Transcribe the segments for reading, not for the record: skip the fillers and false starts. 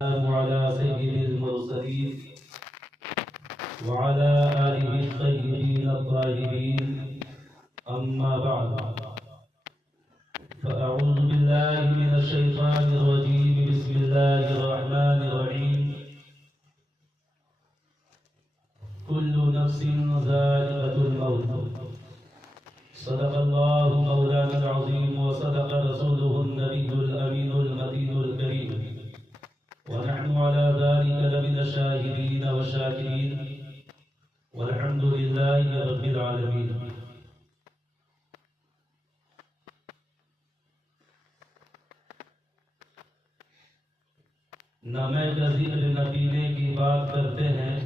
على سيد المرسلين وعلى آله الطيبين الطاهرين أما بعد فأعوذ بالله من الشيطان الرجيم بسم الله الرحمن الرحيم كل نفس ذائقة الموت صدق الله مولانا العظيم وصدق رسوله النبي الأمين المتين الكريم ونحن على ذلك لمن الشاهدين والشاكرين والحمد لله رب العالمين. نہ میں کا ذکر نہ پینے کی بات کرتے ہیں،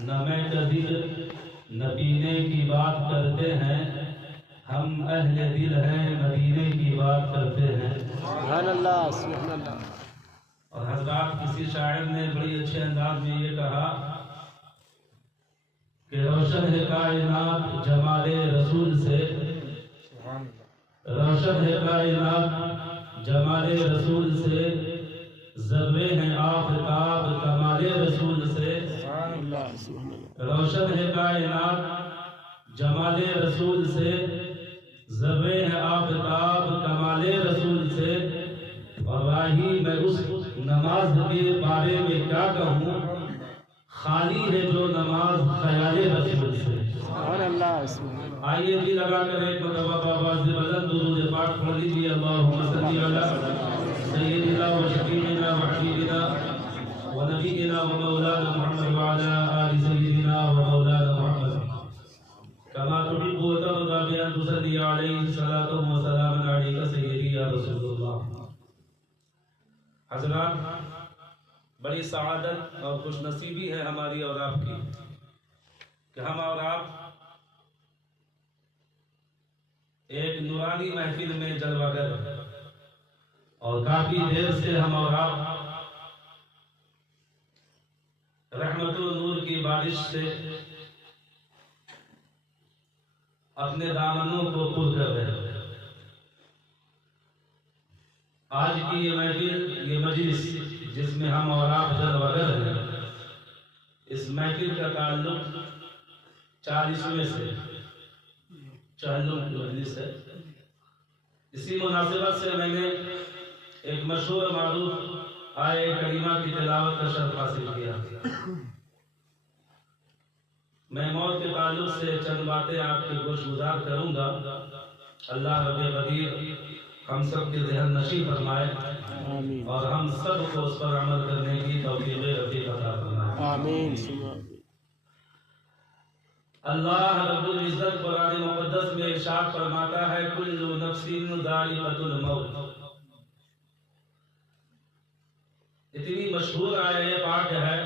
نہ میں کا ذکر نہ پینے کی بات کرتے ہیں، ہم اہل دل ہیں مدینے کی بات کرتے ہیں. سبحان اللہ سبحان اللہ. اور حضرات کسی شاعر نے بڑی اچھے انداز میں یہ کہا کہ روشن ہے کائنات جمال رسول سے، روشن ہے کائنات جمال رسول سے، ذرے ہیں آفتاب کمال رسول سے. روشن ہے کائنات جمال رسول سے، ذرے ہیں آفتاب کمال رسول سے. اور راہی میں اس نماز کے بارے میں کیا کہوں، خالی ہے جو نماز خیال رسول سے. سبحان اللہ. آئیے جی لگا کر ایک مرتبہ بابا سے بلند درود پاک پڑھ لیجیے. اللہم صلی علی سیدنا و شفیعنا و حبیبنا و نبینا و مولانا محمد وعلی آل سیدنا و مولانا محمد کما تحب و ترضى بأن تصلي عليه صلاة وسلام عليك سيدي يا رسول اللہ. حضرات بڑی سعادت اور خوش نصیبی ہے ہماری اور آپ کی کہ ہم اور آپ ایک نورانی محفل میں جلوہ گر، اور کافی دیر سے ہم اور آپ رحمت و نور کی بارش سے اپنے دامنوں کو پر کر رہے ہیں. آج کی یہ محفل، یہ مجلس جس میں ہم اور آپ جلوہ گر ہیں، اس محفل کا تعلق 40ویں سے چہلم کی مجلس ہے. اسی مناسبت سے میں نے ایک مشہور معروف آیہ کریمہ کی تلاوت کا شرف حاصل کیا. میں موت کے تعلق سے چند باتیں آپ کے گوش گزار کروں گا. اللہ رب قدیر ہم سب کے ذہن نشیں فرمائے اور ہم سب کو اس پر عمل کرنے کی توفیق رفیق عطا فرمائے. آمین. اللہ رب العزت قرآن مقدس میں ارشاد فرماتا ہے کل نفس ذائقۃ الموت. اتنی مشہور آیہ پاک ہے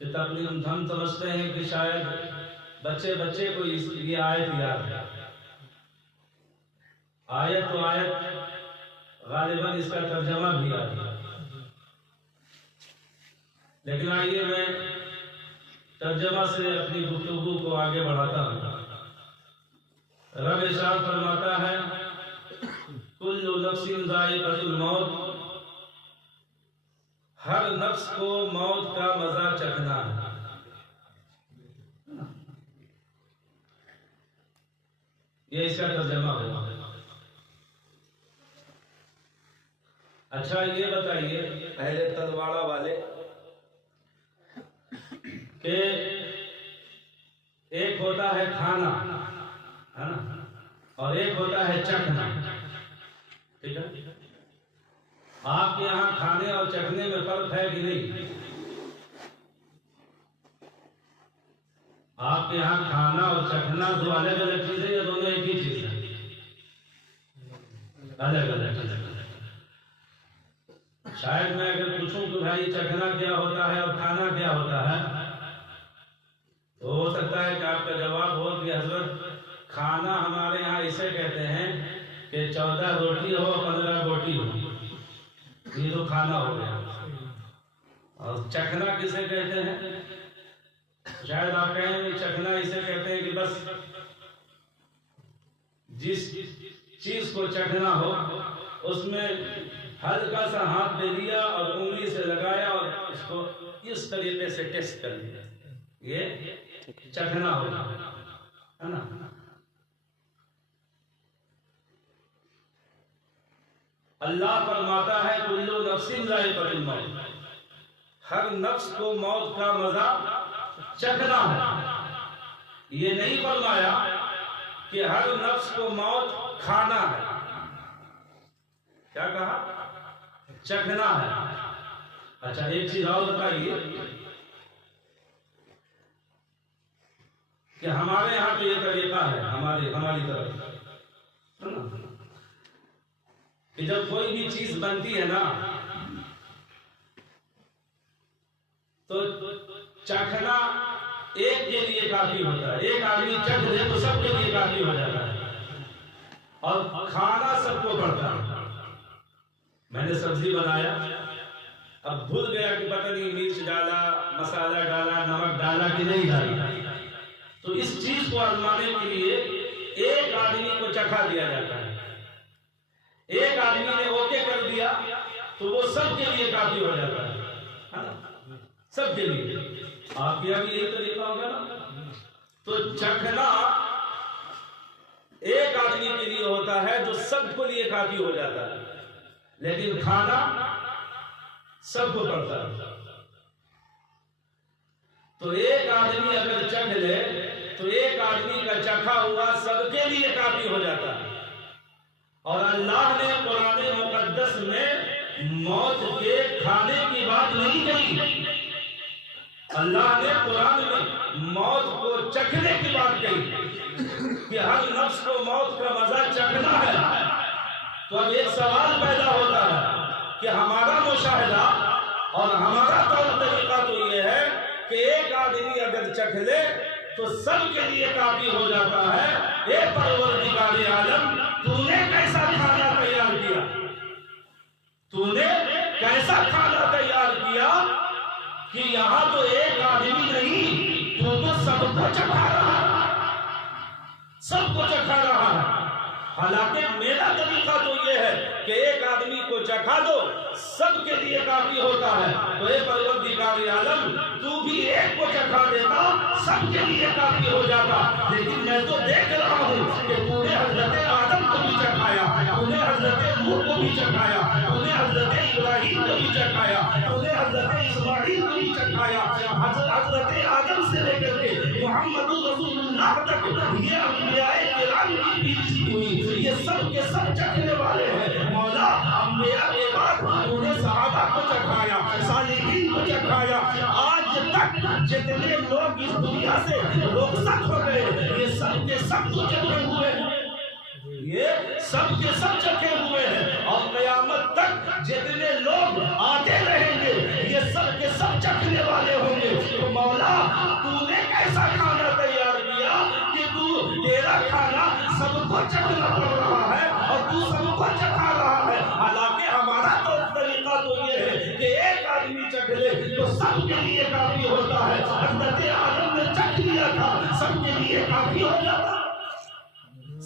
کہ تقریباً ہم سمجھتے ہیں کہ شاید بچے کو یہ آیت یاد ہے. آیت تو آیت غالباً اس کا ترجمہ بھی یاد ہے، لیکن آئیے میں ترجمہ سے اپنی گفتگو کو آگے بڑھاتا ہوں. رب ارشاد فرماتا ہے کل نفس ذائقۃ الموت، ہر نفس کو موت کا مزہ چکھنا ہے. یہ اس کا ترجمہ ہوا. اچھا یہ بتائیے اہل تلواڑہ والے کہ ایک ہوتا ہے کھانا ہے نا، اور ایک ہوتا ہے چکھنا. ٹھیک ہے، آپ کے یہاں کھانے اور چکھنے میں فرق ہے کہ نہیں؟ آپ کے یہاں کھانا اور چکھنا دو الگ الگ چیزیں یا دونوں ایک ہی چیز ہے؟ الگ الگ چیزیں. شاید میں اگر پوچھوں کہ بھائی چکھنا کیا ہوتا ہے اور کھانا کیا ہوتا ہے تو ہو سکتا ہے کہ آپ کا جواب ہو کہ حضرت کھانا ہمارے یہاں اسے کہتے ہیں کہ 14 روٹی ہو 15 بوٹی ہو، یہ تو کھانا ہو گیا. اور چکھنا کسے کہتے ہیں؟ شاید آپ کہیں چکھنا اسے کہتے ہیں کہ بس جس چیز کو چکھنا ہو اس میں ہلکا سا ہاتھ دے دیا اور انگلی سے لگایا اور اس کو اس طریقے سے ٹیسٹ کر لیا، یہ چکھنا ہوگا، ہے نا؟ اللہ فرماتا ہے کل نفس ذائقۃ الموت، ہر نفس کو موت کا مزہ چکھنا ہے۔ یہ نہیں فرمایا کہ ہر نفس کو موت کھانا ہے، کیا کہا؟ چکھنا ہے۔ اچھا ایک چیز اور بتائیے کہ ہمارے یہاں تو یہ طریقہ ہے ہماری طرف کہ جب کوئی بھی چیز بنتی ہے نا تو چکھنا ایک کے لیے کافی ہوتا ہے، ایک آدمی چکھ لے تو سب کے لیے کافی ہو جاتا ہے، اور کھانا سب کو پڑتا ہے۔ میں نے سبزی بنایا، اب بھول گیا کہ پتہ نہیں مرچ ڈالا، مسالہ ڈالا، نمک ڈالا کہ نہیں ڈالا، تو اس چیز کو آزمانے کے لیے ایک آدمی کو چکھا دیا جاتا ہے۔ ایک آدمی نے اوکے کر دیا تو وہ سب کے لیے کافی ہو جاتا ہے، سب کے لیے۔ آپ کیا بھی یہی طریقہ ہوگا نا؟ تو چکھنا ایک آدمی کے لیے ہوتا ہے جو سب کو لیے کافی ہو جاتا ہے، لیکن کھانا سب کو پڑتا ہے۔ تو ایک آدمی اگر چکھ لے تو ایک آدمی کا چکھا ہوا سب کے لیے کافی ہو جاتا ہے۔ اور اللہ نے قرآن مقدس میں موت کے کھانے کی بات نہیں کہی، اللہ نے قرآن میں موت کو چکھنے کی بات کہی کہ ہر نفس کو موت کا مزہ چکھنا ہے۔ تو اب ایک سوال پیدا ہوتا ہے کہ ہمارا مشاہدہ اور ہمارا طور طریقہ تو یہ ہے کہ ایک آدمی اگر چکھ لے تو سب کے لیے کافی ہو جاتا ہے۔ اے پروردگار عالم، تو نے کیسا کھانا تیار کیا، تو نے کیسا کھانا تیار کیا کہ یہاں تو ایک آدمی نہیں، تو سب کو چکھا رہا ہے، سب کو چکھا رہا ہے۔ حالانکہ میرا طریقہ تو یہ ہے کہ ایک آدمی کو چکھا دو سب کے لیے کافی ہوتا ہے۔ تو اے پروردگار عالم، تو بھی ایک کو چکھا دیتا سب کے لیے کافی ہو جاتا، لیکن میں تو دیکھ رہا ہوں کہ تو نے حضرت آدم کو بھی چکھایا، تو نے حضرت نوح کو بھی چکھایا، تو نے حضرت ابراہیم کو بھی چکھایا، تو نے حضرت اسماعیل کو بھی چکھایا، حضرت آدم سے لے کر کے محمد رسول اللہ تک یہ انبیاء کرام کی بیچ ہوئی، یہ سب کے سب چکھنے والے ہیں۔ مولا، انبیاء کے بعد تو نے صحابہ کو چکھایا، صالحین کو چکھایا۔ آج تک جتنے لوگ اس دنیا سے رخصت ہو گئے یہ سب کے سب تو چکھے ہوئے ہیں، یہ سب کے سب چکھے ہوئے ہیں، اور قیامت تک جتنے لوگ آتے رہیں گے یہ سب کے سب چکھنے والے ہوں گے۔ تو مولا، تو نے کیسا کھانا تیار کیا کہ تیرا کھانا سب کو چکھنا پڑ رہا ہے اور تو سب کو چکھا رہا ہے۔ حالانکہ ہمارا تو طریقہ تو یہ ہے کہ ایک آدمی چکھ لے تو سب کے لیے کافی ہوتا ہے۔ حضرت آدم نے چکھ لیا تھا، سب کے لیے کافی ہو جاتا،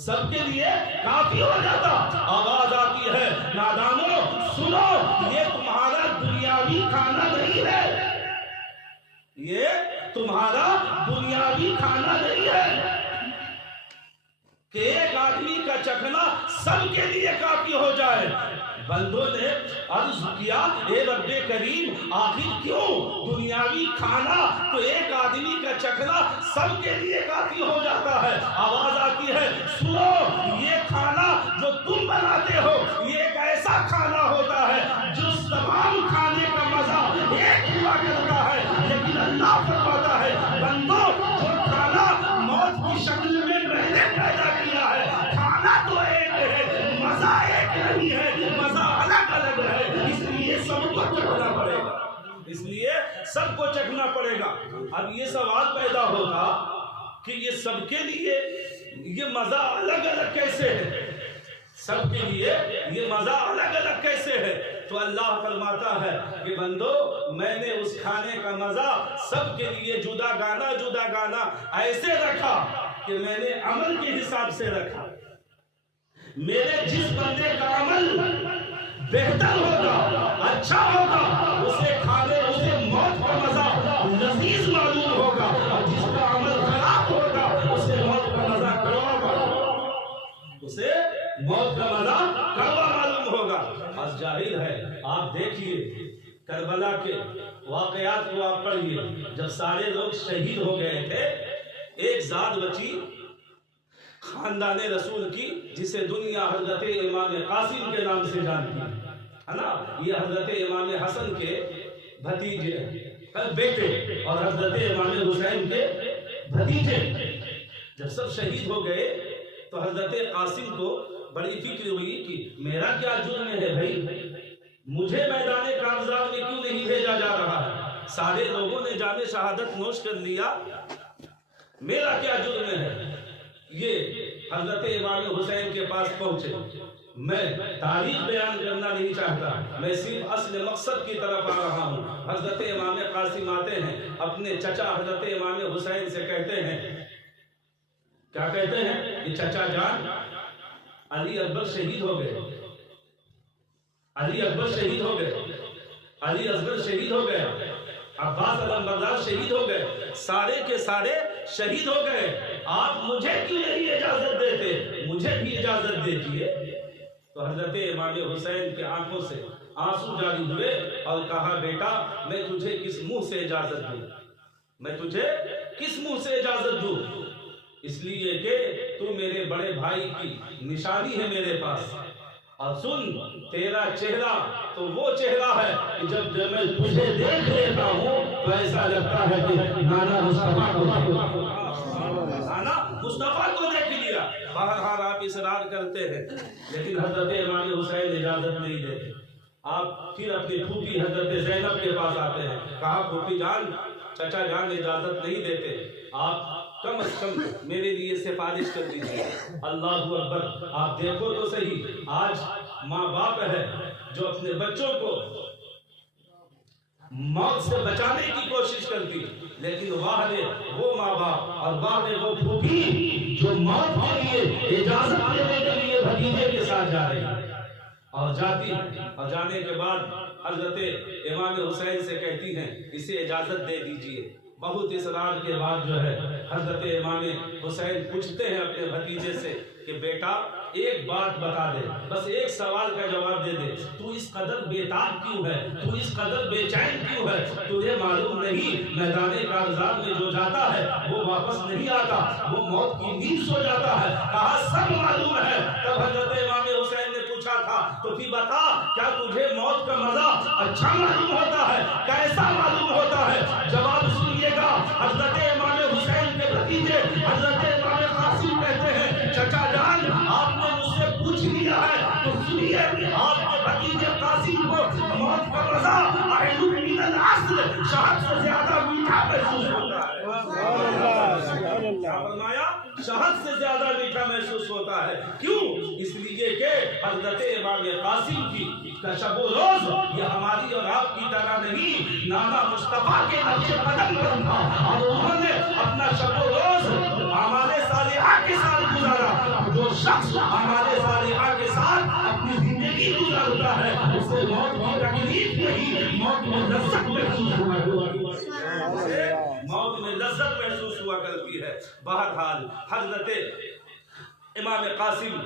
سب کے لیے کافی ہو جاتا۔ آواز آتی ہے، نادانو سنو، یہ تمہارا دنیاوی کھانا نہیں ہے، یہ تمہارا دنیاوی کھانا نہیں ہے کہ ایک آدمی کا چکھنا سب کے لیے کافی ہو جائے۔ بندوں نے عرض کیا، اے رب کریم، آخر کیوں دنیاوی کھانا تو ایک آدمی کا چکھنا سب کے لیے کافی ہو جاتا ہے؟ آواز آتی ہے، سنو، یہ کھانا جو تم بناتے ہو یہ ایک ایسا کھانا ہوتا ہے جس تمام کھانے کا مزہ ایک ہوا کرتا ہے، لیکن اللہ فرماتا ہے، بندوں، جو کھانا موت کی شکل میں میں نے پیدا کیا ہے، کھانا تو ایک ہے، مزہ ایک نہیں ہے، مزہ الگ الگ ہے، اس لیے سب کو چکھنا پڑے گا، اس لیے سب کو چکھنا پڑے گا۔ اب یہ سوال پیدا ہوگا کہ یہ سب کے لیے یہ مزہ الگ الگ کیسے ہے، سب کے لیے یہ مزہ الگ الگ کیسے ہے؟ تو اللہ فرماتا ہے کہ بندو، میں نے اس کھانے کا مزہ سب کے لیے جدا گانا ایسے رکھا کہ میں نے عمل کے حساب سے رکھا، میرے جس بندے کا عمل بہتر ہوگا، اچھا ہوگا، اسے کھانے اسے موت کا مزہ لذیذ معلوم ہوگا، اور جس کا عمل خراب ہوگا اسے موت کا مزہ کڑوا معلوم، اسے موت کا مزہ کڑوا معلوم ہوگا۔ بس ظاہر ہے، آپ دیکھیے کربلا کے واقعات کو آپ پڑھیے، جب سارے لوگ شہید ہو گئے تھے، ایک ذات بچی خاندان رسول کی، جسے دنیا حضرت امام قاسم کے نام سے جانتی ہے نا۔ یہ حضرت امام حسن کے بھتیجے بیٹے اور حضرت امام حسین کے بھتیجے۔ جب سب شہید ہو گئے تو حضرت قاسم کو بڑی فکر ہوئی کہ میرا کیا جرم ہے بھائی، مجھے میدان کارزات میں کیوں نہیں بھیجا جا رہا ہے؟ سارے لوگوں نے جام شہادت نوش کر لیا، میرا کیا جرم ہے؟ یہ حضرت امام حسین کے پاس پہنچے۔ میں تاریخ بیان کرنا نہیں چاہتا، میں صرف اصل مقصد کی طرف آ رہا ہوں۔ حضرت امام قاسم آتے ہیں، اپنے چچا حضرت امام حسین سے کہتے ہیں، کیا کہتے ہیں کہ چچا جان، علی اکبر شہید ہو گئے، علی اکبر شہید ہو گئے، علی اصغر شہید ہو گئے، عباس علمبردار شہید ہو گئے، سارے کے سارے شہید ہو گئے، آپ مجھے کیوں نہیں اجازت دیتے؟ مجھے بھی اجازت دیجیے۔ تو حضرت امام حسین کے آنکھوں سے آنسو جاری ہوئے اور کہا، بیٹا میں تجھے کس منہ سے اجازت دوں، میں تجھے کس منہ سے اجازت دوں؟ اس لیے کہ تو میرے بڑے بھائی کی نشانی ہے میرے پاس، اور سن، تیرا چہرہ تو وہ چہرہ ہے کہ جب میں تجھے دیکھ لیتا ہوں تو ایسا لگتا ہے کہ نانا مصطفیٰ کو دیکھ لیا۔ بہرحال آپ اصرار کرتے ہیں، لیکن حضرت امام حسین اجازت نہیں دیتے۔ آپ پھر اپنی پھوپھی حضرت زینب کے پاس آتے ہیں، کہا پھوپھی جان، چچا جان اجازت نہیں دیتے، آپ کم از کم میرے لیے سفارش کر دیجیے۔ اللہ اکبر، آپ دیکھو تو صحیح، آج ماں باپ ہے جو اپنے بچوں کو موت سے بچانے کی کوشش کرتی، لیکن واہ دے وہ ماں باپ اور واہ دے وہ پھوپھی جو موت کے لیے اجازت لینے کے لیے بھتیجے کے ساتھ جا رہی ہے، اور جاتی ہے، اور جانے کے بعد حضرت امام حسین سے کہتی ہیں اسے اجازت دے دیجیے۔ بہت اصرار کے بعد جو ہے حضرت امام حسین پوچھتے ہیں اپنے بھتیجے سے کہ بیٹا ایک بات بتا دے، بس ایک سوال کا جواب دے دے، تو اس قدر بیتاب کیوں ہے، تو اس قدر بے چین کیوں ہے؟ تجھے معلوم نہیں میدان کارزات میں جو جاتا ہے وہ واپس نہیں آتا، وہ موت کی نیند سو جاتا ہے؟ کہا سب معلوم ہے۔ تب حضرت امام حسین نے پوچھا تھا تو پھر بتا، کیا تجھے موت کا مزہ اچھا معلوم ہوتا ہے، کیسا معلوم ہوتا ہے؟ جواب سنیے گا۔ حضرت امام حسین کے بھتیجے حضرت امام قاسم کہتے ہیں، چچا جان آپ نے مجھ سے پوچھ لیا ہے تو سنیے، آپ کے بھتیجے قاسم کو موت کا مزہ اعلم من الاصل شہد سے زیادہ میٹھا محسوس ہوتا ہے۔ فرمایا شہد سے زیادہ میٹھا محسوس ہوتا ہے، کیوں؟ اس لیے کہ حضرت امام قاسم کی کا شب و روز یہ ہماری اور آپ کی طرح نہیں، نانا مصطفیٰ کے نقش قدم پر تھا، اور انہوں نے اپنا شب و روز اعمال صالحہ کے ساتھ گزارا۔ جو شخص اعمال صالحہ کے ساتھ اپنی زندگی گزارتا ہے اسے موت کی تکلیف نہیں، موت میں لذت محسوس ہوا کرتی ہے، موت میں لذت محسوس ہوا کرتی ہے۔ بہرحال حضرت امام قاسم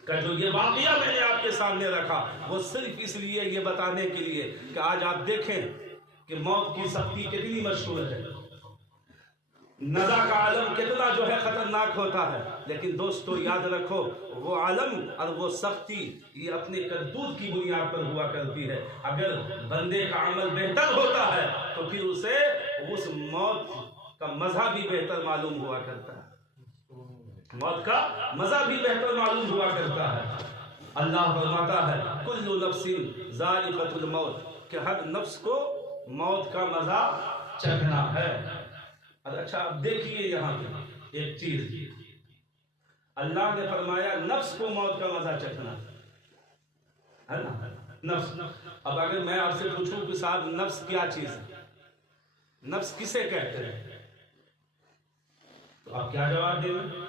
کا جو یہ واقعہ میں نے آپ کے سامنے رکھا وہ صرف اس لیے یہ بتانے کے لیے کہ آج آپ دیکھیں کہ موت کی سختی کتنی مشہور ہے، نزا کا عالم کتنا جو ہے خطرناک ہوتا ہے، لیکن دوستو یاد رکھو وہ عالم اور وہ سختی یہ اپنے کردود کی بنیاد پر ہوا کرتی ہے۔ اگر بندے کا عمل بہتر ہوتا ہے تو پھر اسے اس موت کا مزہ بھی بہتر معلوم ہوا کرتا ہے، موت کا مزہ بھی بہتر معلوم ہوا کرتا ہے۔ اللہ فرماتا ہے کل نفس ذائقۃ الموت، کہ ہر نفس کو موت کا مزہ چکھنا ہے۔ اچھا اب دیکھیے یہاں پہ ایک چیز، اللہ نے فرمایا نفس کو موت کا مزہ چکھنا ہے نا، نفس۔ اب اگر میں آپ سے پوچھوں کہ صاحب نفس کیا چیز ہے، نفس کسے کہتے ہیں، تو آپ کیا جواب دیں گے؟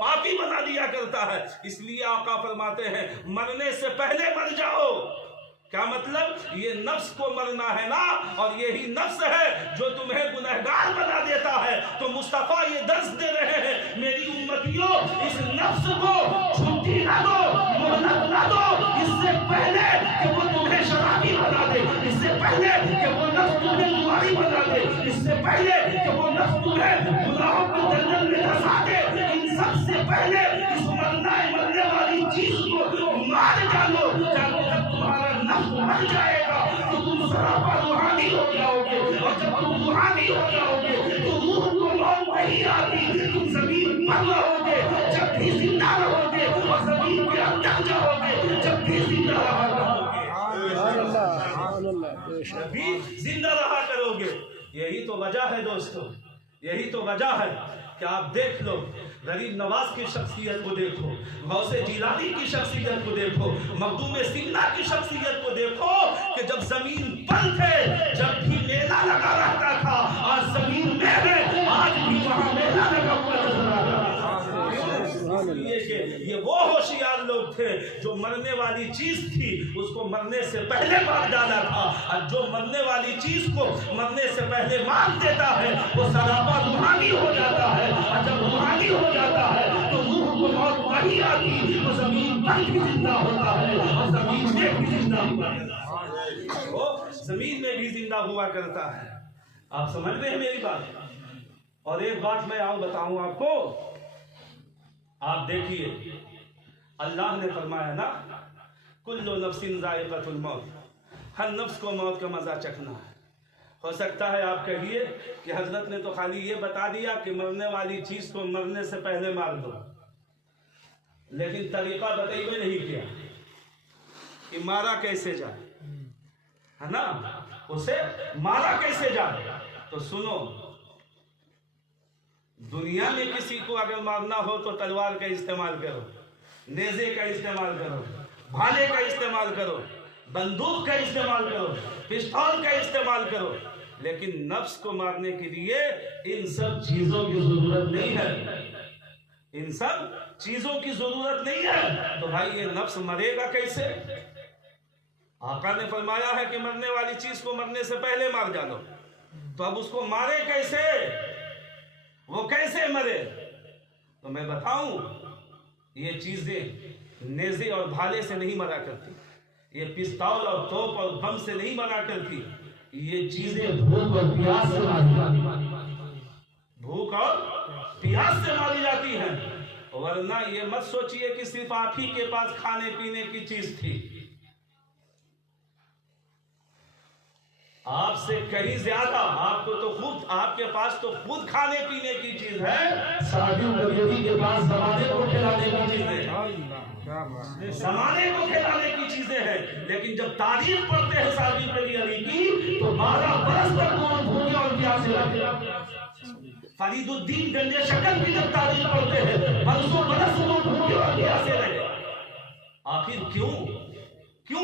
پاپی بنا دیا کرتا ہے. اس لیے آقا فرماتے ہیں مرنے سے پہلے مر جاؤ. کیا مطلب؟ یہ نفس کو مرنا ہے نا، اور یہی نفس ہے جو تمہیں گنہگار بنا دیتا ہے. تو مصطفیٰ یہ درس دے رہے ہیں میری امتیوں، اس نفس کو چھٹی نہ دو، مہلت نہ دو، اس سے پہلے کہ وہ تمہیں شرابی بنا دے، اس سے پہلے کہ وہ نفس تمہیں بیماری بنا دے، اس سے پہلے کہ وہ نفس تمہیں گناہوں کے دلدل میں دھسا دے. ان سب سے پہلے اس مرنے والی چیز کو مار ڈالو، تاکہ جب تمہارا نفس مر جائے گا تو تم سراپا روحانی ہو جاؤ گے، اور جب تم روحانی ہو جاؤ گے تو روح کو موت نہیں آتی. تم زمین پر رہو گے جب بھی زندہ رہو گے، اور زمین کے اندر جاؤ گے جب بھی زندہ رہا کرو گے. جب بھی زندہ رہا کرو گے. یہی تو وجہ ہے دوستو، یہی تو وجہ ہے کہ آپ دیکھ لو غریب نواز کی شخصیت کو دیکھو، غوث جیلانی کی شخصیت کو دیکھو، مخدوم سنہ کی شخصیت کو دیکھو کہ جب زمین پر تھے جب بھی میلہ لگا رہتا تھا. آج زمین میں ہے، آج بھی وہاں میلہ لگا ہوا نظر آ رہا ہے. یہ وہ ہوشیار لوگ تھے جو مرنے والی چیز تھی اس کو مرنے سے پہلے مار ڈالا تھا. اور جو مرنے والی چیز کو مرنے سے پہلے مار دیتا ہے وہ سراپا روحانی ہو جاتا ہے. اور جب روحانی ہو جاتا ہے تو روح کو موت نہیں آتی، تو زمین پر بھی زندہ ہوتا ہے، اور زمین میں بھی زندہ ہوا کرتا ہے. وہ زمین میں بھی زندہ ہوا کرتا ہے. آپ سمجھ رہے ہیں میری بات؟ اور ایک بات میں آؤں بتاؤں آپ کو. آپ دیکھیے اللہ نے فرمایا نا کل نفس ذائقۃ الموت، ہر نفس کو موت کا مزہ چکھنا ہے. ہو سکتا ہے آپ کہیے کہ حضرت نے تو خالی یہ بتا دیا کہ مرنے والی چیز کو مرنے سے پہلے مار دو، لیکن طریقہ بتائیے نہیں کیا کہ مارا کیسے جائے، ہے نا؟ اسے مارا کیسے جائے. تو سنو، دنیا میں کسی کو اگر مارنا ہو تو تلوار کا استعمال کرو، نیزے کا استعمال کرو، بھالے کا استعمال کرو، بندوق کا استعمال کرو، پستول کا استعمال کرو. لیکن نفس کو مارنے کے لیے ان سب چیزوں کی ضرورت نہیں ہے، ان سب چیزوں کی ضرورت نہیں ہے. تو بھائی یہ نفس مرے گا کیسے؟ آقا نے فرمایا ہے کہ مرنے والی چیز کو مرنے سے پہلے مار ڈالو. تو اب اس کو مارے کیسے؟ وہ کیسے مرے؟ تو میں بتاؤں، یہ چیزیں نیزے اور بھالے سے نہیں مرا کرتی، یہ پستول اور توپ اور بم سے نہیں مرا کرتی. یہ چیزیں بھوک اور پیاس سے ماری جاتی ہیں، بھوک اور پیاس سے ماری جاتی ہیں. ورنہ یہ مت سوچئے کہ صرف آپ ہی کے پاس کھانے پینے کی چیز تھی. آپ سے کہیں زیادہ آپ کو تو خود، آپ کے پاس تو خود کھانے پینے کی چیز ہے. سعدی بریلوی کے پاس زمانے کو کھلانے کی چیزیں ہیں، زمانے کو کھلانے کی چیزیں ہیں. لیکن جب تاریخ پڑھتے ہیں سعدی بریلوی کی تو 12 برس تک وہ بھوکے اور پیاسے رہتے. فرید الدین گنج شکر کی جب تاریخ پڑھتے ہیں برسوں برس وہ بھوکے اور پیاسے رہے. آخر کیوں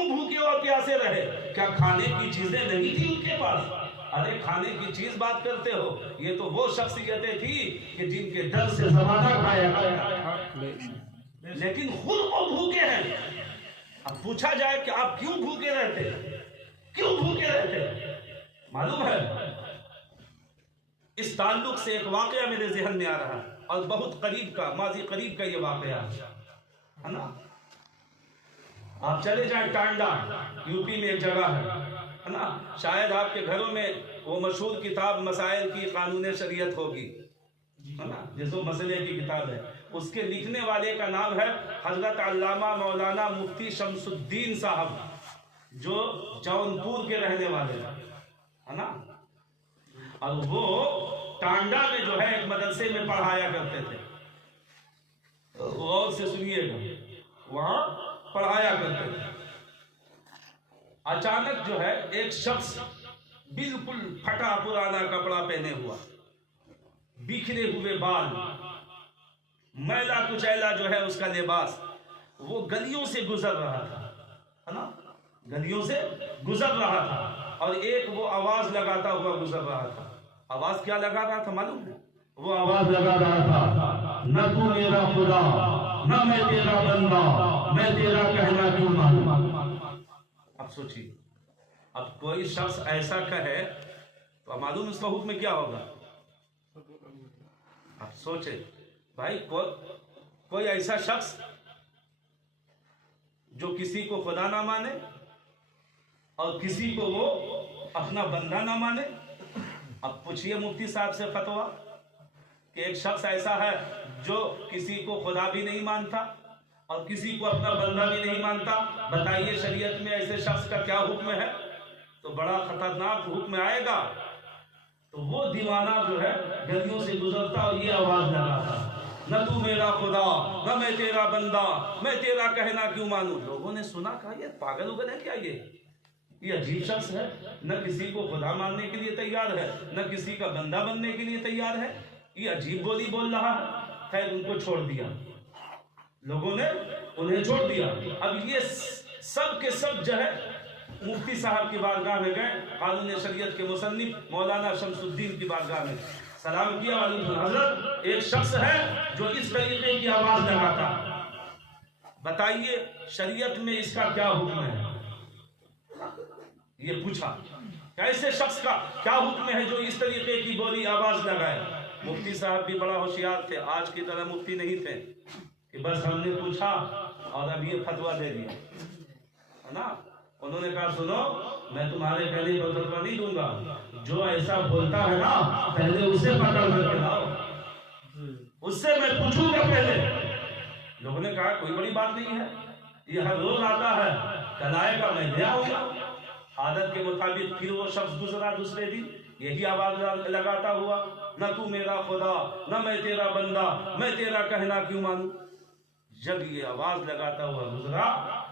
بھوکے اور پیاسے رہے؟ کیا کھانے کی چیزیں نہیں تھی ان کے پاس؟ ارے کھانے کی چیز بات کرتے ہو، یہ تو وہ شخصیتیں تھی کہ جن کے در سے زمانہ کھایا گیا، لیکن خود وہ بھوکے ہیں. اب پوچھا جائے کہ آپ کیوں بھوکے رہتے، کیوں بھوکے رہتے؟ معلوم ہے اس تعلق سے ایک واقعہ میرے ذہن میں آ رہا ہے، اور بہت قریب کا، ماضی قریب کا یہ واقعہ ہے نا. آپ چلے جائیں ٹانڈا، یوپی میں ایک جگہ ہے نا. شاید آپ کے گھروں میں وہ مشہور کتاب مسائل کی قانون شریعت ہوگی، ہے نا، جس وہ مسئلے کی کتاب ہے. اس کے لکھنے والے کا نام ہے حضرت علامہ مولانا مفتی شمس الدین صاحب، جو جونپور کے رہنے والے ہے نا. اور وہ ٹانڈا میں جو ہے ایک مدرسے میں پڑھایا کرتے تھے. غور سے سنیے گا، وہاں پڑھایا کرتے تھے. اچانک جو ہے ایک شخص بالکل پھٹا پرانا کپڑا پہنے ہوا، بکھرے ہوئے بال، میلا کچیلا جو ہے اس کا لباس، وہ گلیوں سے گزر رہا تھا، ہے نا، گلیوں سے گزر رہا تھا. اور ایک وہ آواز لگاتا ہوا گزر رہا تھا. آواز کیا لگا رہا تھا معلوم ہے؟ وہ آواز لگا رہا تھا نہ تو میرا خدا نہ میں تیرا بندہ، میں تیرا کہنا کیوں مانوں۔ اب سوچیے، اب کوئی شخص ایسا کہے تو معلوم اس کا حکم کیا ہوگا؟ اب سوچے بھائی، کوئی ایسا شخص جو کسی کو خدا نہ مانے اور کسی کو وہ اپنا بندہ نہ مانے۔ اب پوچھئے مفتی صاحب سے فتویٰ کہ ایک شخص ایسا ہے جو کسی کو خدا بھی نہیں مانتا اور کسی کو اپنا بندہ بھی نہیں مانتا، بتائیے شریعت میں ایسے شخص کا کیا حکم ہے؟ تو بڑا خطرناک حکم آئے گا۔ تو وہ دیوانہ جو ہے گلیوں سے گزرتا اور یہ آواز لگاتا، نہ تو میرا خدا نہ میں تیرا بندہ، میں تیرا کہنا کیوں مانوں۔ لوگوں نے سنا، کہا یہ پاگل ہو گئے ہیں کیا؟ یہ عجیب شخص ہے، نہ کسی کو خدا ماننے کے لیے تیار ہے نہ کسی کا بندہ بننے کے لیے تیار ہے، یہ عجیب بولی بول رہا ہے۔ خیر ان کو چھوڑ دیا، لوگوں نے انہیں چھوڑ دیا۔ اب یہ سب کے سب جو ہے مفتی صاحب کی بارگاہ میں گئے، قانون شریعت کے مصنف مولانا شمس الدین کی بارگاہ میں سلام کیا۔ حضرت ایک شخص ہے جو اس طریقے کی آواز لگاتا، بتائیے شریعت میں اس کا کیا حکم ہے؟ یہ پوچھا ایسے شخص کا کیا حکم ہے جو اس طریقے کی بولی آواز لگائے؟ مفتی صاحب بھی بڑا ہوشیار تھے، آج کی طرح مفتی نہیں تھے کہ بس ہم نے پوچھا اور اب یہ فتویٰ دے دیا ہے نا۔ انہوں نے کہا سنو، میں تمہارے کہنے پر فتویٰ نہیں دوں گا، جو ایسا بولتا ہے نا پہلے اسے پکڑ کر کے لاؤ، اس سے میں پوچھوں گا پہلے۔ لوگوں نے کہا کوئی بڑی بات نہیں ہے، یہ ہر روز آتا ہے، کل آئے گا میں لے آؤں گا۔ عادت کے مطابق پھر وہ شخص گزرا دوسرے دن یہی آواز لگاتا ہوا، نہ تو میرا خدا نہ میں تیرا بندہ، میں تیرا کہنا کیوں مانوں۔ جب یہ آواز لگاتا ہوا گزرا،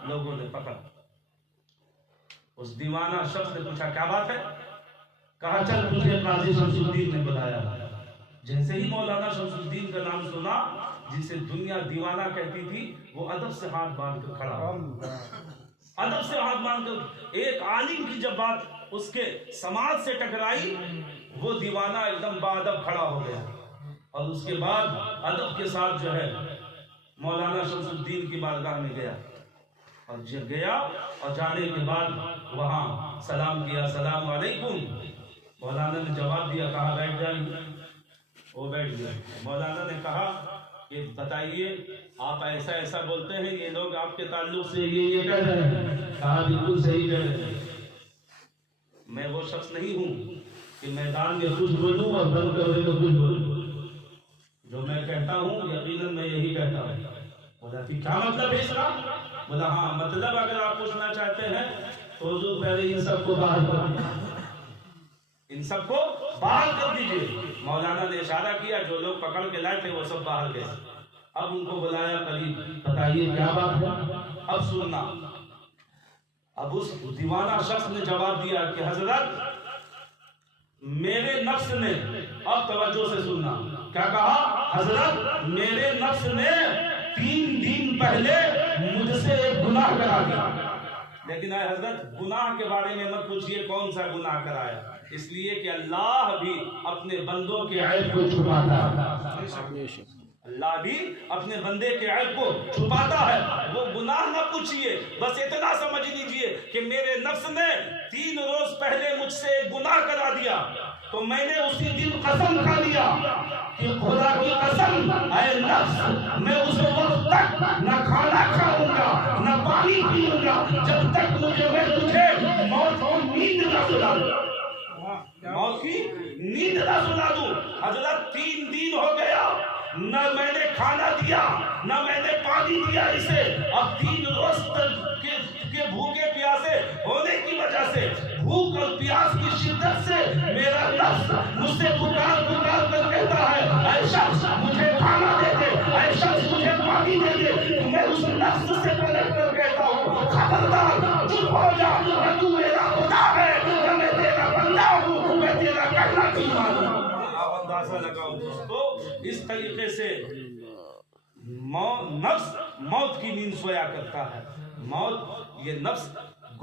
لوگوں نے پکڑا۔ اس دیوانہ شخص نے پوچھا کیا بات ہے؟ کہا چل تجھے قاضی شمس الدین نے بلایا۔ جیسے ہی مولانا شمس الدین کا نام سنا، جسے دنیا دیوانہ کہتی تھی، وہ ادب سے ہاتھ باندھ کر کھڑا ہوا۔ ادب سے ہاتھ باندھ کر، ایک عالم کی جب بات اس کے سماج سے ٹکرائی، وہ دیوانہ ایک دم باادب کھڑا ہو گیا، اور اس کے بعد ادب کے ساتھ جو ہے مولانا شمس الدین کی بارگاہ میں گیا، اور جب گیا اور جانے کے بعد وہاں سلام کیا، السلام علیکم۔ مولانا نے جواب دیا، کہا بیٹھ جائیے۔ وہ بیٹھ گیا۔ مولانا نے کہا کہ بتائیے آپ ایسا ایسا بولتے ہیں، یہ لوگ آپ کے تعلق سے یہ کہہ رہے ہیں۔ کہا بالکل صحیح کہہ رہے ہیں، میں وہ شخص نہیں ہوں کہ میدان میں کچھ بولوں اور بند کر دے تو کچھ بولوں، جو میں کہتا ہوں یقیناً میں یہی کہتا ہوں۔ بولا کیا مطلب ہے اس کا؟ بولا ہاں مطلب اگر آپ پوچھنا چاہتے ہیں تو حضور پہلے ان سب کو باہر کر دیجیے، ان سب کو باہر کر دیجیے۔ مولانا نے اشارہ کیا، جو لوگ پکڑ کے لائے تھے وہ سب باہر گئے۔ اب ان کو بلایا قریب، بتائیے کیا بات ہے؟ اب سننا۔ اب اس دیوانہ شخص نے جواب دیا کہ حضرت میرے نفس نے، اب توجہ سے سننا، کیا کہا؟ حضرت میرے نفس نے 3 دن پہلے مجھ سے ایک گناہ کرا دیا۔ لیکن اے حضرت گناہ کے بارے میں مت پوچھئے کون سا گناہ کرایا، اس لیے کہ اللہ بھی اپنے بندوں کے عیب کو چھپاتا ہے۔ اللہ بھی اپنے بندے کے عیب کو چھپاتا ہے۔ وہ گناہ نہ پوچھئے، بس اتنا سمجھ لیجئے کہ میرے نفس نے 3 روز پہلے مجھ سے گناہ کرا دیا، تو میں نے اسی دن قسم کھا لیا کہ خدا کی قسم اے نفس، میں اس وقت تک نہ کھانا کھاؤں گا نہ پانی پیوں گا جب تک میں تجھے موت کی نیند نہ سلا دوں، موت کی نیند نہ سلا دوں۔ حضرت 3 دن ہو گیا، نہ میں نے کھانا دیا نہ میں نے پانی دیا اسے۔ اب 3 روز کے بھوکے پیاسے ہونے کی وجہ سے، بھوک اور پیاس کی شدت سے میرا نفس مجھ سے پکار پکار کر کہتا ہے اے شخص مجھے کھانا دے دے، اے شخص مجھے پانی دے دے۔ میں اس نفس سے پلٹ کر کہتا ہوں خبردار چپ ہو جا، نہ تو میرا خدا ہے نہ میں تیرا بندہ ہوں، میں تیرا کہنا کیوں مانوں۔ آپ اندازہ لگاؤ دوستو، اس طریقے سے نفس موت کی نیند سویا کرتا ہے۔ موت، یہ نفس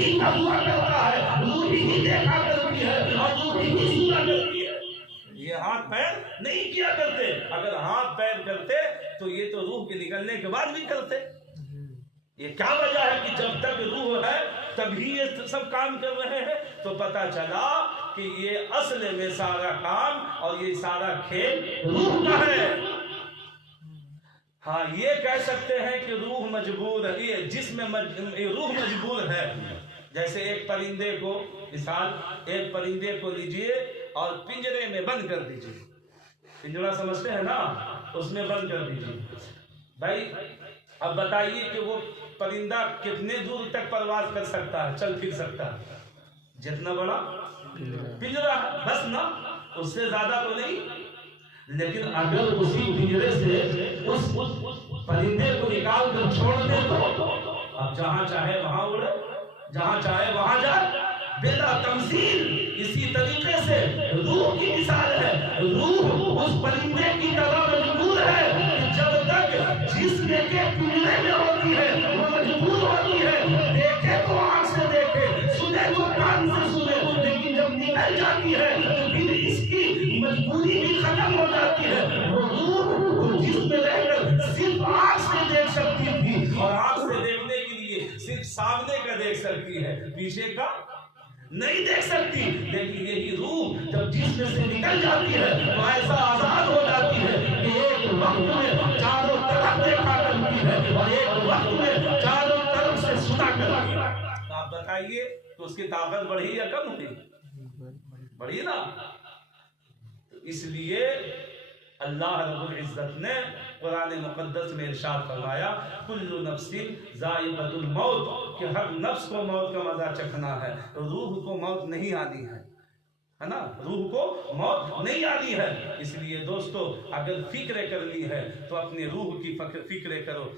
ہی کا ہوا کرتا ہے، روح ہی دیکھا کرتی ہے اور روح ہی سنا کرتی ہے. یہ ہاتھ پیر نہیں کیا کرتے. اگر ہاتھ پیر کرتے تو یہ تو روح کے نکلنے کے بعد بھی کرتے. یہ کیا وجہ ہے کہ جب تک روح ہے تبھی یہ سب کام کر رہے ہیں؟ تو پتا چلا کہ یہ اصل میں سارا کام اور یہ سارا کھیل روح کا ہے. ہاں یہ کہہ سکتے ہیں کہ روح مجبور ہے، یہ جسم روح مجبور ہے. جیسے ایک پرندے کو، مثال ایک پرندے کو لیجئے اور پنجرے میں بند کر دیجئے. پنجرا سمجھتے ہیں نا، اس میں بند کر دیجئے. بھائی اب بتائیے کہ وہ پرندہ کتنے دور تک پرواز کر سکتا ہے، چل پھر سکتا ہے؟ جتنا بڑا پنجرا بس نا، اس سے زیادہ تو نہیں. لیکن اگر اسی پنجرے سے اس پرندے کو نکال کر چھوڑ دے تو اب جہاں چاہے وہاں اڑے، جہاں چاہے وہاں جائے بلا تمثیل. اسی طریقے سے روح کی مثال ہے. روح اس پرندے کی طرح مجبور ہے کہ جب تک جسم کے پنجرے میں ہوتی ہے وہ مجبور ہوتی ہے، دیکھے تو آنکھ سے دیکھے، سنے تو کان سے سنے. لیکن جب نکل جاتی ہے تو پھر اس کی مجبوری بھی ختم ہو جاتی ہے. وہ روح جس میں رہ کر صرف آنکھ سے دیکھ سکتی تھی، اور آنکھ سے دیکھنے کے لیے صرف سامنے کا دیکھ سکتی ہے، پیچھے کا نہیں دیکھ سکتی. لیکن یہی روح جب جسم سے نکل جاتی ہے تو ایسا آزاد ہو جاتی ہے کہ ایک وقت میں چاروں طرف دیکھا کرتی ہے اور ایک وقت میں چاروں طرف سے سنا کرتی ہے. آپ بتائیے تو اس کی طاقت بڑھی یا کم ہوئی؟ بڑھی نا. اس لیے اللہ رب العزت نے قرآن مقدس میں ارشاد فرمایا کل نفس ذائقۃ الموت، کہ ہر نفس کو موت کا مزہ چکھنا ہے. روح کو موت نہیں آنی ہے نا، روح کو موت نہیں آنی ہے. اس لیے دوستو اگر فکر کرنی ہے تو اپنے روح کی فکر کرو.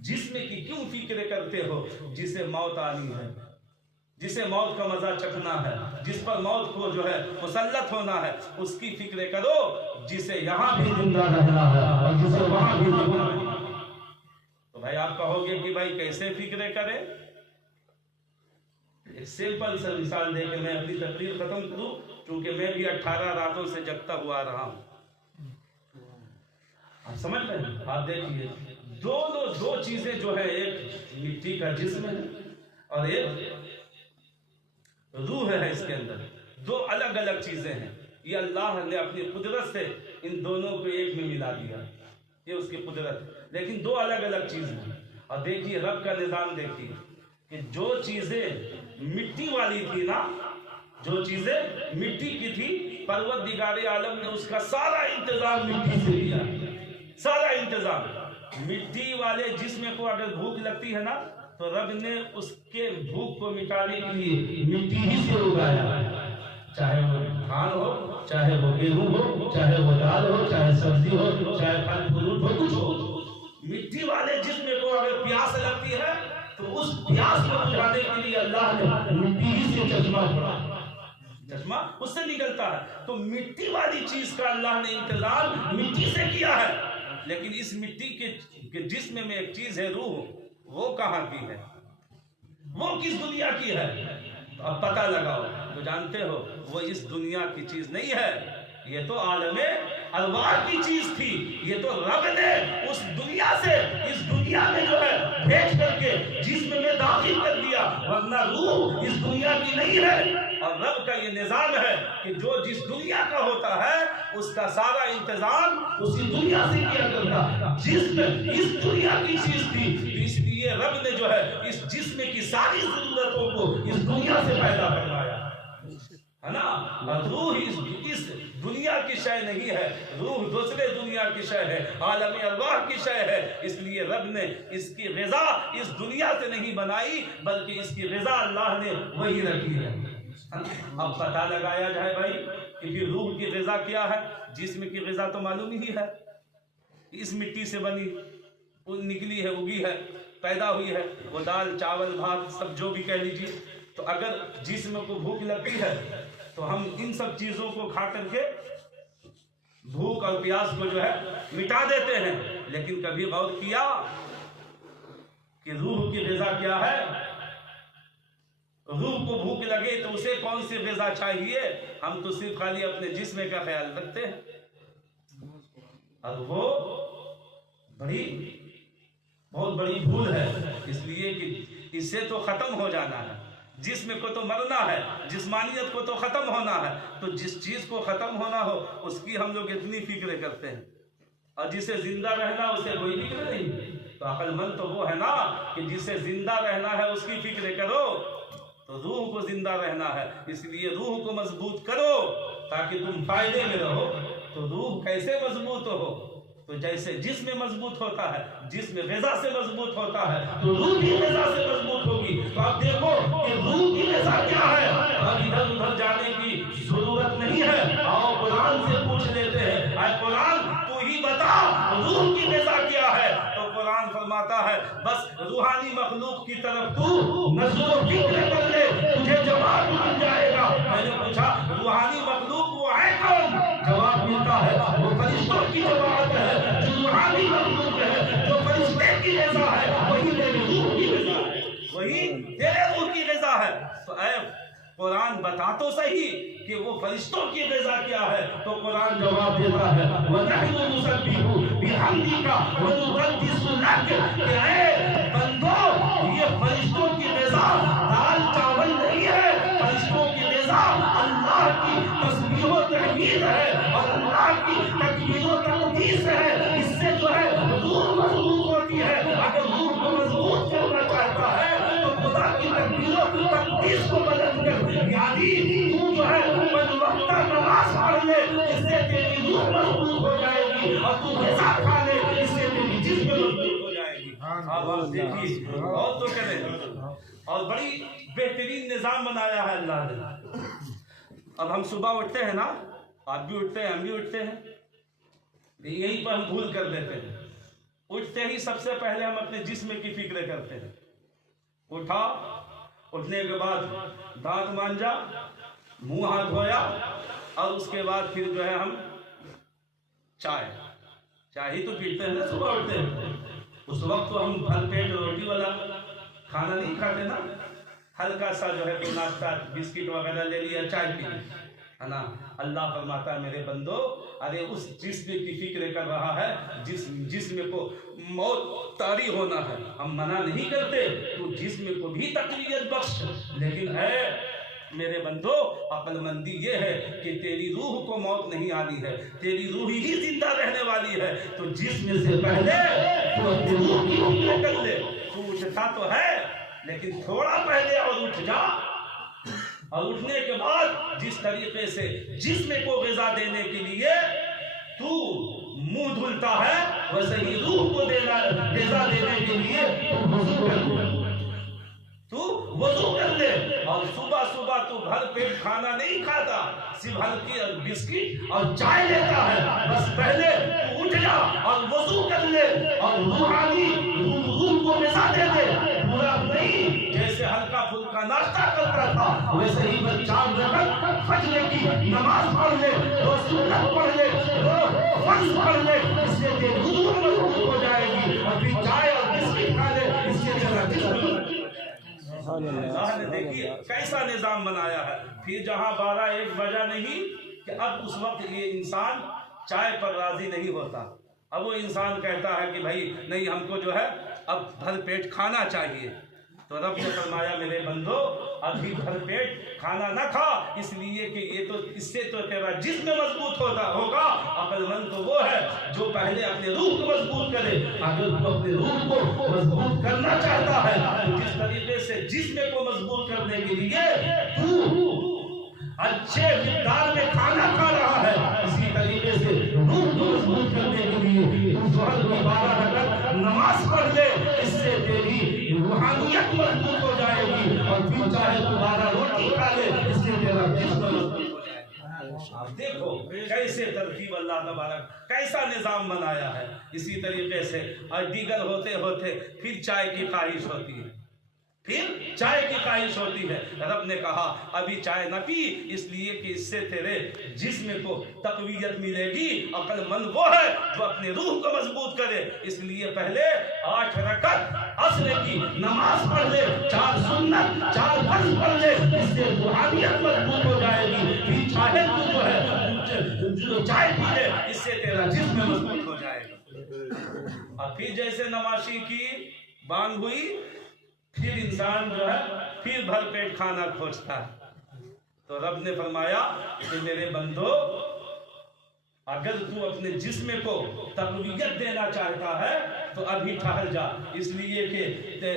جسم کی کیوں فکر کرتے ہو؟ جسے موت آنی ہے، جسے موت کا مزہ چکھنا ہے، جس پر موت کو جو ہے مسلط ہونا ہے، اس کی فکر کرو جسے یہاں بھی زندہ رہنا ہے اور جسے وہاں بھی زندہ رہنا ہے. تو بھائی آپ کہو گے کہ بھائی کیسے فکر کریں؟ ایک سمپل سا مثال دے کے میں اپنی تقریر ختم کروں، کیونکہ میں بھی 18 راتوں سے جگتا ہوا رہا ہوں. آپ سمجھ رہے ہیں؟ آپ دیکھیے دو چیزیں جو ہے، ایک مٹی کا جسم ہے اور ایک روح ہے. اس کے اندر دو الگ الگ چیزیں ہیں. یہ اللہ نے اپنی قدرت سے ان دونوں کو ایک میں ملا دیا، یہ اس کی قدرت ہے. لیکن دو الگ الگ چیزیں ہیں. اور دیکھیے رب کا نظام دیکھیے کہ جو چیزیں مٹی والی تھی نا، جو چیزیں مٹی کی تھی، پروردگار عالم نے اس کا سارا انتظام مٹی سے کیا. سارا انتظام. مٹی والے جسم کو اگر بھوک لگتی ہے نا تو رب نے اس کے بھوک کو مٹانے کے لیے مٹی ہی سے اگایا. چاہے وہ دھان ہو، چاہے وہ گیہوں ہو، چاہے وہ دال ہو، چاہے سبزی ہو، چاہے پھل فروٹ ہو، کچھ ہو. مٹی والے جسم کو اگر پیاس لگتی ہے تو اس پیاس کو بجھانے کے لیے اللہ نے مٹی ہی سے چشمہ چھوڑا. چشمہ اس سے نکلتا ہے. تو مٹی والی چیز کا اللہ نے انتظام مٹی سے کیا ہے. لیکن اس مٹی کے جسم میں ایک چیز ہے، روح. وہ کہاں کی ہے؟ وہ کس دنیا کی ہے؟ اب پتہ لگاؤ. تو جانتے ہو وہ اس دنیا کی چیز نہیں ہے، یہ تو عالم ارواح کی چیز تھی. یہ تو رب نے اس دنیا سے اس دنیا میں جو ہے بھیج کر کے جسم میں داخل کر دیا، ورنہ روح اس دنیا کی نہیں ہے. اور رب کا یہ نظام ہے کہ جو جس دنیا کا ہوتا ہے اس کا سارا انتظام اسی دنیا سے کیا کرتا. جسم اس دنیا کی چیز تھی، اس لیے رب نے جو ہے اس جسم کی ساری ضرورتوں کو اس دنیا سے پیدا کروایا ہے نا. اور روح اس دنیا کی شے نہیں ہے، روح دوسرے دنیا کی شے ہے، عالم ارواح کی شے ہے. اس لیے رب نے اس کی غذا اس دنیا سے نہیں بنائی، بلکہ اس کی غذا اللہ نے وہی رکھی ہے. اب پتہ لگایا جائے بھائی کہ پھر روح کی غذا کیا ہے. جسم کی غذا تو معلوم ہی ہے، اس مٹی سے بنی، نکلی ہے، اگی ہے، پیدا ہوئی ہے. وہ دال چاول بھات سب جو بھی کہہ لیجیے. تو اگر جسم کو بھوک لگتی ہے تو ہم ان سب چیزوں کو کھا کر کے بھوک اور پیاس کو جو ہے مٹا دیتے ہیں. لیکن کبھی غور کیا کہ روح کی غذا کیا ہے؟ روح کو بھوک لگے تو اسے کون سی غذا چاہیے؟ ہم تو صرف خالی اپنے جسم کا خیال رکھتے ہیں، اور وہ بہت بڑی بھول ہے، اس لیے کہ اس سے تو ختم ہو جانا ہے، جسم کو تو مرنا ہے، جسمانیت کو تو ختم ہونا ہے، تو جس چیز کو ختم ہونا ہو اس کی ہم لوگ اتنی فکر کرتے ہیں، اور جسے زندہ رہنا اسے کوئی فکر نہیں۔ تو عقل مند تو وہ ہے نا کہ جسے زندہ رہنا ہے اس کی فکر کرو، تو روح کو زندہ رہنا ہے، اس لیے روح کو مضبوط کرو تاکہ تم فائدے میں رہو۔ تو روح کیسے مضبوط ہو؟ تو جیسے جسم مضبوط ہوتا ہے، جسم غذا سے مضبوط ہوتا ہے، تو روح بھی غذا سے مضبوط ہوگی۔ تو آپ دیکھو کہ روح کی غذا کیا ہے، اور ادھر ادھر جانے کی ضرورت نہیں ہے، آؤ قرآن سے پوچھ لیتے ہیں، اے قرآن تو ہی بتا روح کی غذا کیا ہے؟ تو قرآن فرماتا ہے بس روحانی مخلوق کی طرف تو نظر و فکر کر لے، تجھے جواب مل جائے گا۔ میں نے پوچھا روحانی مخلوق وہ ہے کون؟ جواب ملتا ہے وہ فرشتوں کی جماعت ہے، جو روحانی مخلوق ہے، جو فرشتے کی غذا ہے، وہی میری روح کی غذا ہے، وہی تیرے روح کی غذا ہے۔ تو اے قرآن بتا تو صحیح کہ وہ فرشتوں کی غذا کیا ہے؟ تو قرآن جواب دیتا ہے وَنَحْنُ نُسَبِّحُ بِحَمْدِكَ وَنُقَدِّسُ لَكَ، کہ اے بندو یہ فرشتوں کی غذا دال چاول نہیں ہے، فرشتوں کی غذا اللہ کی تسبیح و تحمید ہے، اور اللہ کی تکبیر و تقدیس ہے۔ اس سے جو ہے روح مضبوط ہوتی ہے۔ اگر روح کو مضبوط کرنا چاہتا ہے تو خدا کی تکبیر و تقدیس کو بلند کر، یعنی تو جو ہے پنج وقتہ نماز پڑھ لے، اس سے تیری روح مضبوط ہو جائے گی، اور تو غذا کھا لے، اس سے تیری جسم مضبوط ہو جائے گی۔ آپ دیکھیے اور تو کریں، اور بڑی بہترین نظام بنایا ہے اللہ نے۔ اب ہم صبح اٹھتے ہیں نا، آپ بھی اٹھتے ہیں، ہم بھی اٹھتے ہیں، یہیں پر ہم بھول کر دیتے ہیں۔ اٹھتے ہی سب سے پہلے ہم اپنے جسم کی فکر کرتے ہیں۔ اٹھا، اٹھنے کے بعد دانت مانجا، منہ ہاتھ دھویا، اور اس کے بعد پھر جو ہے ہم چائے ہی تو پیتے ہیں نا صبح اٹھتے ہیں۔ اس وقت تو ہم بھر پیٹ روٹی والا کھانا نہیں کھاتے نا، ہلکا سا جو ہے کوئی ناشتہ بسکٹ وغیرہ لے لیا، چائے پی لی، ہے نا۔ اللہ فرماتا ہے میرے بندو، ارے اس جسم کی فکر کر رہا ہے، جسم کو موت طاری ہونا ہے، ہم منع نہیں کرتے تو جسم کو بھی تقویت بخش، لیکن ہے میرے بندو عقل مندی یہ ہے کہ تیری روح کو موت نہیں آنی ہے، تیری روح ہی زندہ رہنے والی ہے، تو جسم سے پہلے تو اپنی روح کی فکر کر لے۔ تو اٹھتا تو ہے لیکن تھوڑا پہلے اور اٹھ جا، اور اٹھنے کے بعد جس طریقے سے جسم کو غذا دینے کے لیے تو منہ دھلتا ہے، ویسے ہی روح کو غذا دینے کے لیے تو وضو کر لے، اور صبح صبح تو بھر پیٹ کھانا نہیں کھاتا، صرف ہلکی بسکٹ اور چائے لیتا ہے، بس پہلے تو اٹھ جا اور وضو کر لے، اور روحانی روح کو غذا دے دے، پورا نہیں جیسے ہلکا پھلکا ناشتہ کرتا تھا ویسے ہی بس 4 رکعت فجر کی نماز پڑھ لے، روز سنت پڑھ لے، روز فرض پڑھ لے، اس سے تیری روح مضبوط ہو جائے گی، اور پھر چائے اور بسکٹ کھا لے، اس سے تیرا جسم۔ اللہ نے دیکھیے کیسا نظام بنایا ہے۔ پھر جہاں 12-1 بجا نہیں کہ اب اس وقت یہ انسان چائے پر راضی نہیں ہوتا، اب وہ انسان کہتا ہے کہ بھائی نہیں، ہم کو جو ہے اب بھر پیٹ کھانا چاہیے۔ تو رب نے فرمایا میرے بندو ابھی بھر پیٹ کھانا نہ کھا، اس لیے کہ یہ تو اس سے تو تیرا جسم مضبوط ہوگا۔ عقل مند تو وہ ہے جو پہلے اپنے روح کو مضبوط کرے۔ اگر تو اپنے روح کو مضبوط کرنا چاہتا ہے تو جس طریقے سے جسم کو مضبوط کرنے کے لیے تو اچھے مقدار میں کھانا کھا رہا ہے، اسی طریقے سے روح کو مضبوط کرنے کے لیے تو ظہر کی 12 رکعت نماز پڑھ لے، اس سے تیری روحانیت مضبوط ہو جائے گی، اور پھر چاہے دوبارہ روٹی کھا لے، اس سے تیرا جسم مضبوط ہو جائے گا۔ آپ دیکھو کیسے ترتیب اللہ تبارک کیسا نظام بنایا ہے۔ اسی طریقے سے اور دیگر ہوتے ہوتے پھر چائے کی خواہش ہوتی ہے، پھر چائے کی خواہش ہوتی ہے. رب نے کہا ابھی چائے نہ پی، اس لیے کہ اس سے تیرے جسم کو تقویت ملے گی. عقل مند وہ ہے جو اپنے روح کو مضبوط کرے، اس لیے پہلے 8 رکعت عصر کی نماز پڑھ لے، 4 سنت 4 فرض پڑھ لے، اس سے روحانیت مضبوط ہو جائے گی. پھر چاہے تو جو ہے جو چائے پی لے، اس سے تیرا جسم مضبوط ہو جائے گا. اور پھر جیسے نماشی کی بانگ ہوئی، پھر انسان جو ہے پھر بھر پیٹ کھانا کھوجتا ہے. تو رب نے فرمایا کہ میرے بندو، اگر تو اپنے جسم کو تقویت دینا چاہتا ہے تو ابھی ٹھہر جا، اس لیے کہ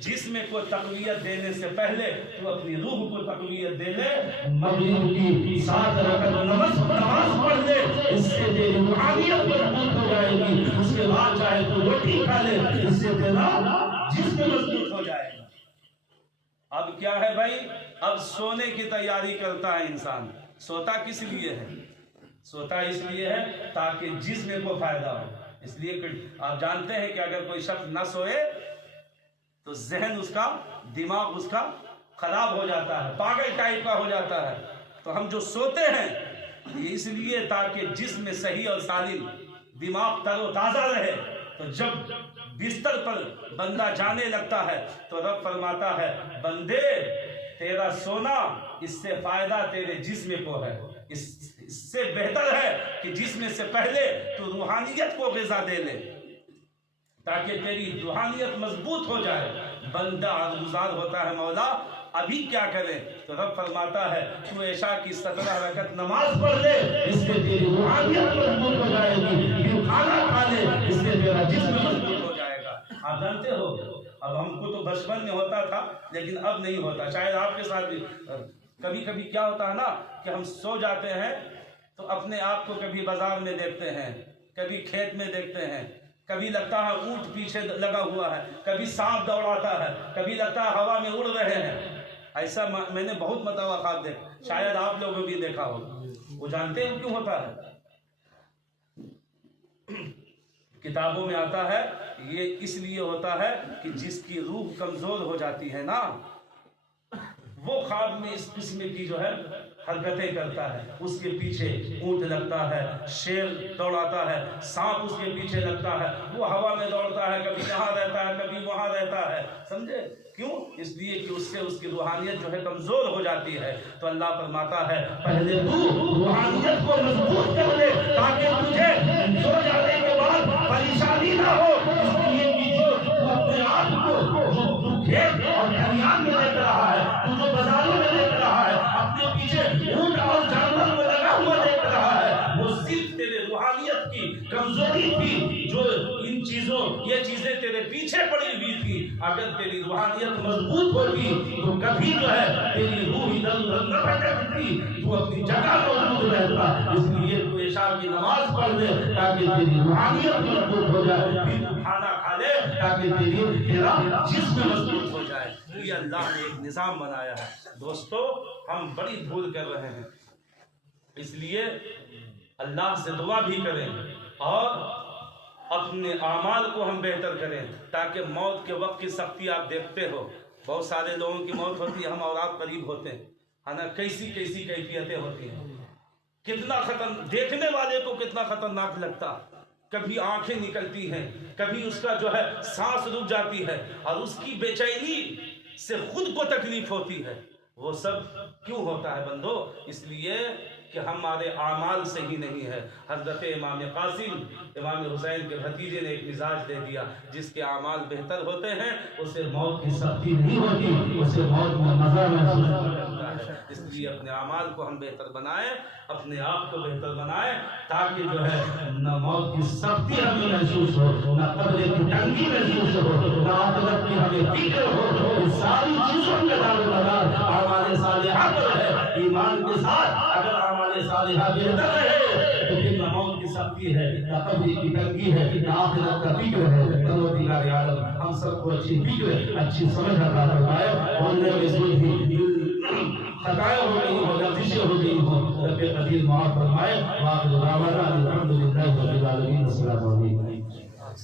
جسم کو تقویت دینے سے پہلے تو اپنی روح کو تقویت دے لے. مغرب کی 7 رکعت نماز پڑھ لے، اس سے تیری روحانیت مضبوط ہو جائے گی. اس کے بعد چاہے تو روٹی کھا لے، اس سے تیرا جسم مضبوط ہو جائے گا. اب کیا ہے بھائی، اب سونے کی تیاری کرتا ہے انسان. سوتا کس لیے ہے؟ سوتا اس لیے ہے تاکہ جسم کو فائدہ ہو. اس لیے کہ آپ جانتے ہیں کہ اگر کوئی شخص نہ سوئے تو ذہن اس کا، دماغ اس کا خراب ہو جاتا ہے، پاگل ٹائپ کا ہو جاتا ہے. تو ہم جو سوتے ہیں یہ اس لیے تاکہ جسم صحیح اور سالم، دماغ تر و تازہ رہے. تو جب بستر پر بندہ جانے لگتا ہے تو رب فرماتا ہے بندے تیرا سونا اس سے فائدہ تیرے جسم کو ہے. اس سے بہتر ہے کہ جسم سے پہلے تو روحانیت کو غذا دے لے تاکہ تیری روحانیت مضبوط ہو جائے. بندہ گزار ہوتا ہے مولا ابھی کیا کریں؟ تو رب فرماتا ہے تو عشاء کی 17 رکعت نماز پڑھ لے، اس سے تیری روحانیت مضبوط ہو جائے گی. پھر کھانا کھا لے، اس سے تیرا جسم مضبوط ہو جائے گا. آپ جانتے ہو اب ہم کو تو بچپن میں ہوتا تھا لیکن اب نہیں ہوتا. شاید آپ کے ساتھ بھی کبھی کبھی کیا ہوتا ہے نا کہ ہم سو جاتے ہیں تو اپنے آپ کو کبھی بازار میں دیکھتے ہیں، کبھی کھیت میں دیکھتے ہیں، کبھی لگتا ہے اونٹ پیچھے لگا ہوا ہے، کبھی سانپ دوڑاتا ہے، کبھی لگتا ہے ہوا میں اڑ رہے ہیں. ایسا میں نے بہت مرتبہ خواب دیکھا، شاید آپ لوگوں نے بھی دیکھا ہوگا. وہ جانتے ہیں کیوں ہوتا ہے؟ کتابوں میں آتا ہے یہ اس لیے ہوتا ہے کہ جس کی روح کمزور ہو جاتی ہے نا، وہ خواب میں اس قسم کی جو ہے حرکتیں کرتا ہے. اس کے پیچھے اونٹ لگتا ہے، شیر دوڑاتا ہے، سانپ اس کے پیچھے لگتا ہے، وہ ہوا میں دوڑتا ہے، کبھی یہاں رہتا ہے کبھی وہاں رہتا ہے. سمجھے کیوں؟ اس لیے کہ اس سے اس کی روحانیت جو ہے کمزور ہو جاتی ہے. تو اللہ فرماتا ہے پہلے تو روحانیت کو مضبوط کر لے تاکہ تجھے سو جانے کے بعد پریشانی نہ ہو. اس لیے کہ تو اپنے آپ کو کھیت اور کھلیان میں دیکھ رہا ہے، تو جو بازاروں میں دیکھ رہا ہے، اپنے پیچھے اونٹ اور جانور میں لگا ہوا دیکھ رہا ہے، وہ صرف تیرے روحانیت کی کمزوری تھی. جو ان چیزوں یہ چیزیں تیرے پیچھے پڑی ہوئی تھی، اگر تیری روحانیت مضبوط ہوتی تو کبھی جو ہے تیری روح ادھر ادھر نہ بھٹکتی، تو اپنی جگہ موجود رہتا. اس لیے تو عشاء کی نماز پڑھ لے تاکہ تیری روحانیت مضبوط ہو جائے. پھر تو کھانا کھا لے تاکہ تیرا جسم مضبوط ہو جائے. یہ اللہ نے ایک نظام بنایا ہے. دوستو ہم بڑی بھول کر رہے ہیں، اس لیے اللہ سے دعا بھی کریں اور اپنے اعمال کو ہم بہتر کریں تاکہ موت کے وقت کی سختی آپ دیکھتے ہو. بہت سارے لوگوں کی موت ہوتی ہے، ہم اور آپ قریب ہوتے ہیں، ہے نا؟ کیسی کیفیتیں ہوتی ہیں، کتنا دیکھنے والے کو کتنا خطرناک لگتا. کبھی آنکھیں نکلتی ہیں، کبھی اس کا جو ہے سانس رک جاتی ہے اور اس کی بے چینی سے خود کو تکلیف ہوتی ہے. وہ سب کیوں ہوتا ہے بندو؟ اس لیے کہ ہمارے اعمال صحیح نہیں ہے. حضرت امام قاسم امام حسین کے بھتیجے نے ایک مزاج دے دیا، جس کے اعمال بہتر ہوتے ہیں اسے موت کی سختی نہیں ہوتی، اسے موت میں مزہ محسوس ہوتا ہے. اس لیے اپنے اعمال کو ہم بہتر بنائیں، اپنے آپ کو بہتر بنائیں تاکہ جو ہے نہ موت کی سختی ہمیں محسوس ہو، نہ قبر کی تنگی محسوس ہو، نہ آخرت کی ہمیں فکر ہو. ان ساری چیزوں کا دار و مدار اعمال صالحہ پر ہے. ایمان کے ساتھ اگر اعمال صالحہ بہتر رہے تو پھر نہ موت کی سختی ہے، نہ قبر کی تنگی ہے، نہ آخرت کا فکر ہے. پروردگار عالم ہم سب کو اچھی فکر، اچھی سمجھ عطا فرمائے. اور خطائیں ہو گئی ہوں، لغزشیں ہو گئی ہوں، رب قدیر معاف فرمائے. وآخر دعوانا الحمدللہ رب العالمین. السلام علیکم.